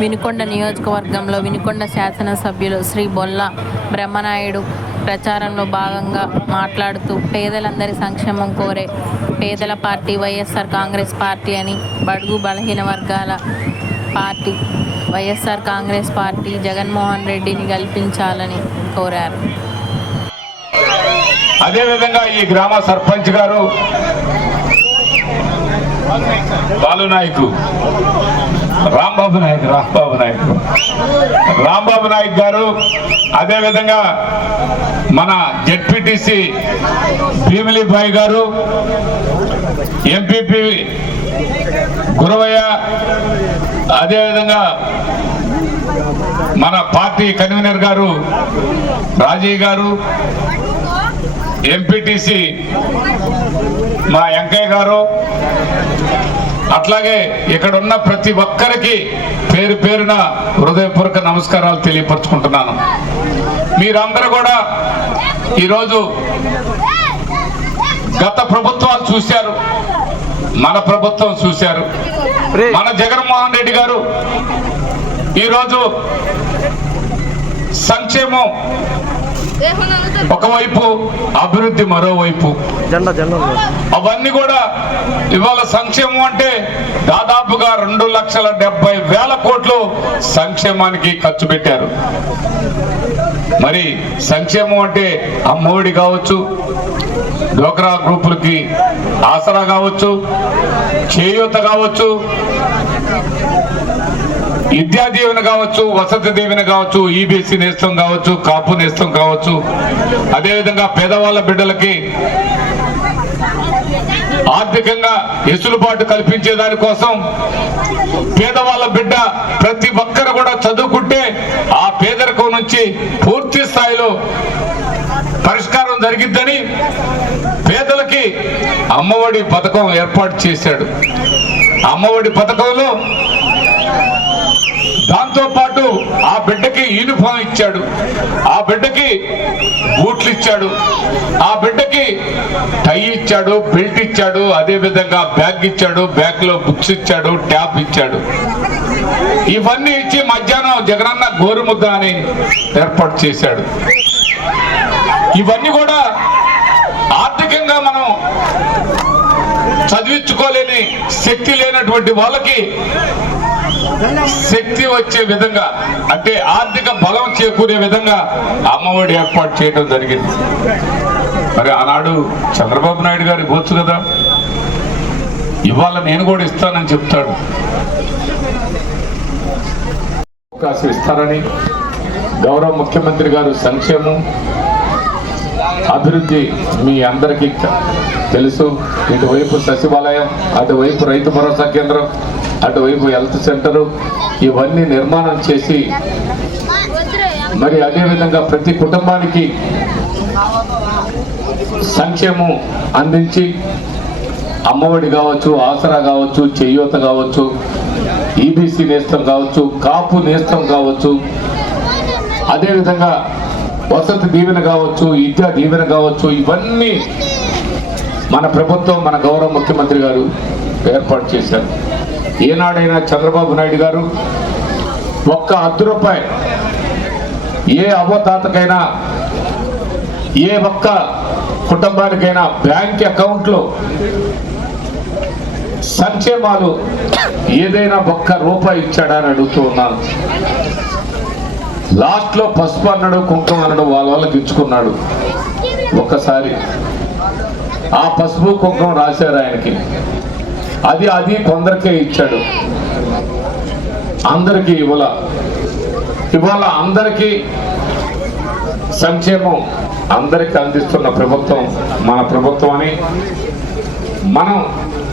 వినుకొండ నియోజకవర్గంలో వినుకొండ శాసనసభ్యులు శ్రీ బొల్ల బ్రహ్మనాయుడు ప్రచారంలో భాగంగా మాట్లాడుతూ పేదలందరి సంక్షేమం కోరే పేదల పార్టీ వైఎస్ఆర్ కాంగ్రెస్ పార్టీ అని బడుగు బలహీన వర్గాల party YSR Congress party Jaganmohan రెడ్డిని గెలిపించాలని కోరారు. అదేవిధంగా ఈ గ్రామ సర్పంచ్ గారు బాలు నాయకు రాంబాబు నాయక్ రాంబాబు నాయక్. రాంబాబు నాయక్ గారు అదేవిధంగా మన జెడ్పీటీసీ భీమిలిబాయి గారు ఎంపీపీ గురవయ్య అదేవిధంగా మన పార్టీ కన్వీనర్ గారు రాజీవ్ గారు ఎంపీటీసీ మా వెంకయ్య గారు అట్లాగే ఇక్కడ ఉన్న ప్రతి ఒక్కరికి పేరు పేరున హృదయపూర్వక నమస్కారాలు తెలియపరచుకుంటున్నాను. మీరందరూ కూడా ఈరోజు గత ప్రభుత్వాలు చూశారు మన ప్రభుత్వం చూశారు. మన జగన్మోహన్ రెడ్డి గారు ఈరోజు సంక్షేమం ఒకవైపు అభివృద్ధి మరోవైపు. అవన్నీ కూడా ఇవాళ సంక్షేమం అంటే దాదాపుగా రెండు లక్షల డెబ్బై వేల కోట్లు సంక్షేమానికి ఖర్చు పెట్టారు మరి సంక్షేమం అంటే అమ్మఒడి కావచ్చు డోక్రా గ్రూపులకి ఆసరా కావచ్చు చేయూత కావచ్చు విద్యా దీవెన కావచ్చు వసతి దీవెన కావచ్చు ఈబీసీ నేస్తం కావచ్చు కాపు నేస్తం కావచ్చు. అదేవిధంగా పేదవాళ్ళ బిడ్డలకి ఆర్థికంగా ఎసులుబాటు కల్పించే దానికోసం పేదవాళ్ళ బిడ్డ ప్రతి ఒక్కరు కూడా చదువుకుంటే ఆ పేదరికం నుంచి పూర్తి స్థాయిలో పరిష్కారం జరిగిద్దని పేదలకి అమ్మఒడి పథకం ఏర్పాటు చేశాడు. అమ్మఒడి పథకంలో దాంతో పాటు ఆ బిడ్డకి యూనిఫామ్ ఇచ్చాడు. ఆ బిడ్డకి బూట్లు ఇచ్చాడు. ఆ బిడ్డకి టై ఇచ్చాడు బెల్ట్ ఇచ్చాడు అదేవిధంగా బ్యాగ్ ఇచ్చాడు బ్యాగ్లో బుక్స్ ఇచ్చాడు ట్యాప్ ఇచ్చాడు. ఇవన్నీ ఇచ్చి మధ్యాహ్నం జగనన్న గోరుముద్ద అని ఏర్పాటు చేశాడు. ఇవన్నీ కూడా ఆర్థికంగా మనం చదివించుకోలేని శక్తి లేనటువంటి వాళ్ళకి శక్తి వచ్చే విధంగా అంటే ఆర్థిక బలం చేకూరే విధంగా అమ్మఒడి ఏర్పాటు చేయడం జరిగింది. మరి ఆనాడు చంద్రబాబు నాయుడు గారు ఇవ్వచ్చు కదా. ఇవాళ నేను కూడా ఇస్తానని చెప్తాడు. అవకాశం ఇస్తారని గౌరవ ముఖ్యమంత్రి గారు సంక్షేమం అభివృద్ధి మీ అందరికీ తెలుసు. ఇటువైపు సచివాలయం అటువైపు రైతు భరోసా కేంద్రం అటువైపు హెల్త్ సెంటరు ఇవన్నీ నిర్మాణం చేసి మరి అదేవిధంగా ప్రతి కుటుంబానికి సంక్షేమం అందించి అమ్మఒడి కావచ్చు ఆసరా కావచ్చు చేయూత కావచ్చు ఈబీసీ నేస్తం కావచ్చు కాపు నేస్తం కావచ్చు. అదేవిధంగా వసతి దీవెన కావచ్చు విద్యా దీవెన కావచ్చు ఇవన్నీ మన ప్రభుత్వం మన గౌరవ ముఖ్యమంత్రి గారు ఏర్పాటు చేశారు. ఏనాడైనా చంద్రబాబు నాయుడు గారు ఒక్క అర్ధ రూపాయి ఏ అవ్వతాతకైనా ఏ ఒక్క కుటుంబానికైనా బ్యాంక్ అకౌంట్లో సంక్షేమాలు ఏదైనా ఒక్క రూపాయి ఇచ్చాడా అని అడుగుతూ ఉన్నాను. లాస్ట్లో పసుపు అన్నాడు కుంకుమ అన్నాడు వాళ్ళ వాళ్ళకి ఇచ్చుకున్నాడు ఒక్కసారి. ఆ పసుపు కుంకుమ రాశారు ఆయనకి. అది అది కొందరికే ఇచ్చాడు. అందరికీ ఇవ్వాల. ఇవాళ అందరికీ సంక్షేమం అందరికీ అందిస్తున్న ప్రభుత్వం మన ప్రభుత్వం అని. మనం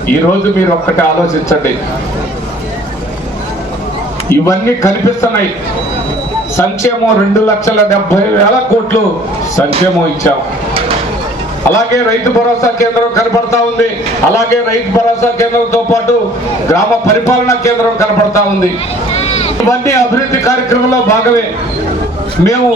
ఈరోజు మీరు ఒక్కటి ఆలోచించండి. ఇవన్నీ కనిపిస్తున్నాయి. సంక్షేమం రెండు లక్షల డెబ్బై వేల కోట్లు సంక్షేమం ఇచ్చాం. అలాగే రైతు భరోసా కేంద్రం కనపడతా ఉంది. అలాగే రైతు భరోసా కేంద్రంతో పాటు గ్రామ పరిపాలనా కేంద్రం కనపడతా ఉంది. ఇవన్నీ అభివృద్ధి కార్యక్రమంలో భాగమే. మేము